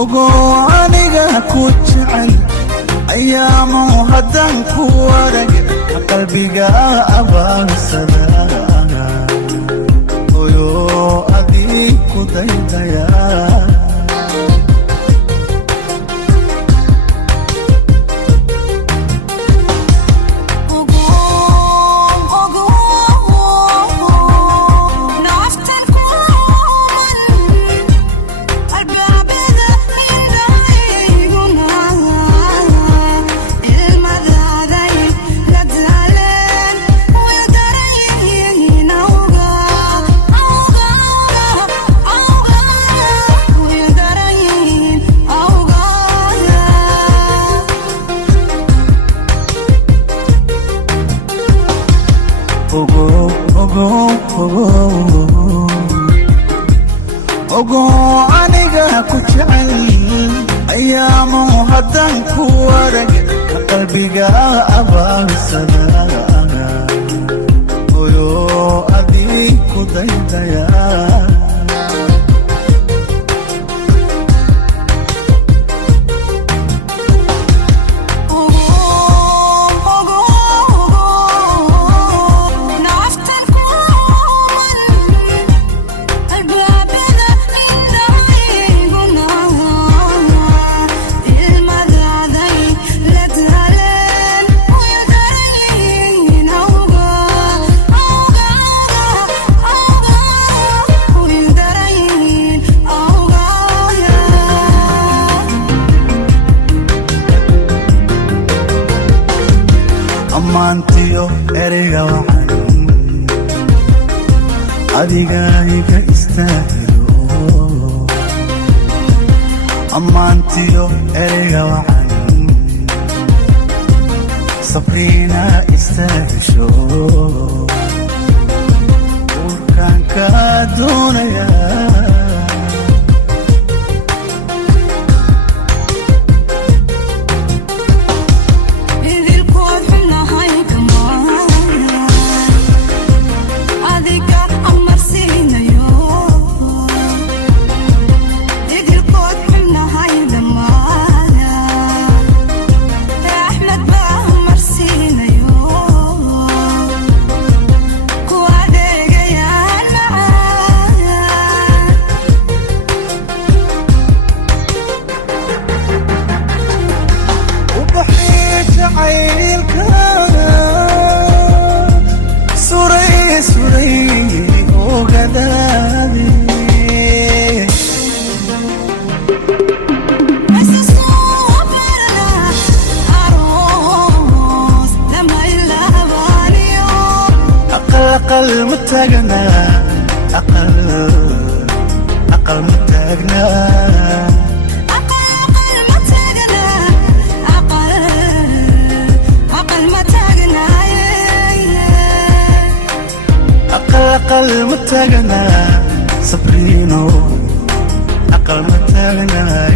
ogo aniga ku jecel ayaamu haddaan ku warag qalbiga abaarsada oyo adii ku daydaya ogo aniga ku jecel ayaamu haddaan ku warag qalbiga abaarsada oyo adii ku daydaya ammaantiyo ereyga waxan adiga iga istaahilo ammaantiyo ereyga waxan sabriina istaahisho urkaan ka doonaya أقل متاجنا أقل متاجنا أقل متاجنا صبرينو أقل متاجنا